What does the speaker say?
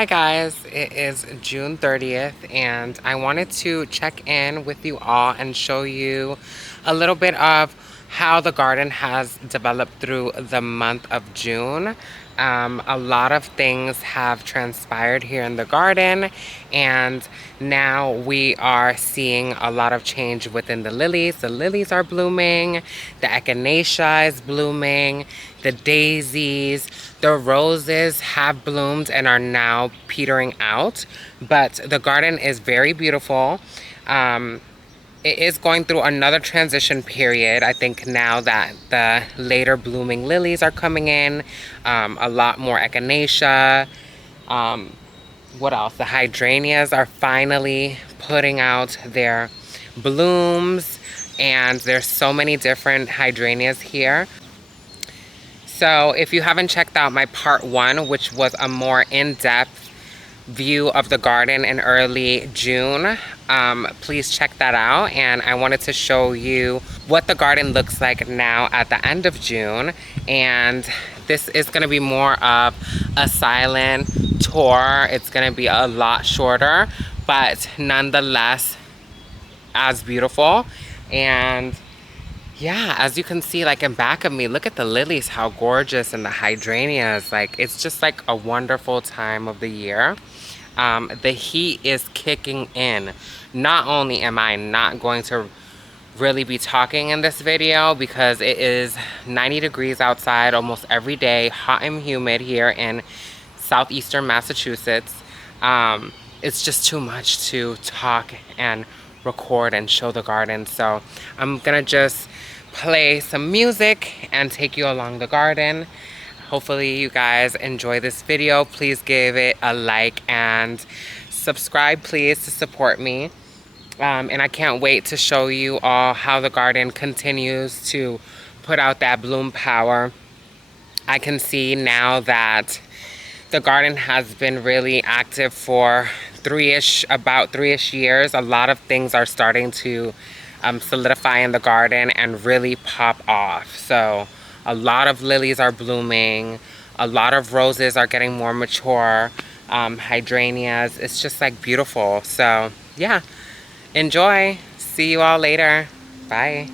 Hi guys, it is June 30th and I wanted to check in with you all and show you a little bit of how the garden has developed through the month of June. A lot of things have transpired here in the garden, and now we are seeing a lot of change within the lilies. The lilies are blooming, the echinacea is blooming, the daisies, the roses have bloomed and are now petering out, but the garden is very beautiful. It is going through another transition period. I think now that the later blooming lilies are coming in, a lot more echinacea. What else? The hydrangeas are finally putting out their blooms, and there's so many different hydrangeas here. So if you haven't checked out my part 1, which was a more in-depth view of the garden in early June, please check that out. And I wanted to show you what the garden looks like now at the end of June. And this is going to be more of a silent tour. It's going to be a lot shorter, but nonetheless as beautiful. And yeah, as you can see, like in back of me, look at the lilies, how gorgeous, and the hydrangeas. Like, it's just like a wonderful time of the year. The heat is kicking in. Not only am I not going to really be talking in this video because it is 90 degrees outside almost every day, hot and humid here in Southeastern Massachusetts. It's just too much to talk and record and show the garden. So I'm gonna just play some music and take you along the garden. Hopefully you guys enjoy this video. Please give it a like and subscribe, please, to support me. And I can't wait to show you all how the garden continues to put out that bloom power. I can see now that the garden has been really active for about three-ish years. A lot of things are starting to solidify in the garden and really pop off. So a lot of lilies are blooming, a lot of roses are getting more mature, hydrangeas. It's just like beautiful. So yeah, enjoy. See you all later. Bye.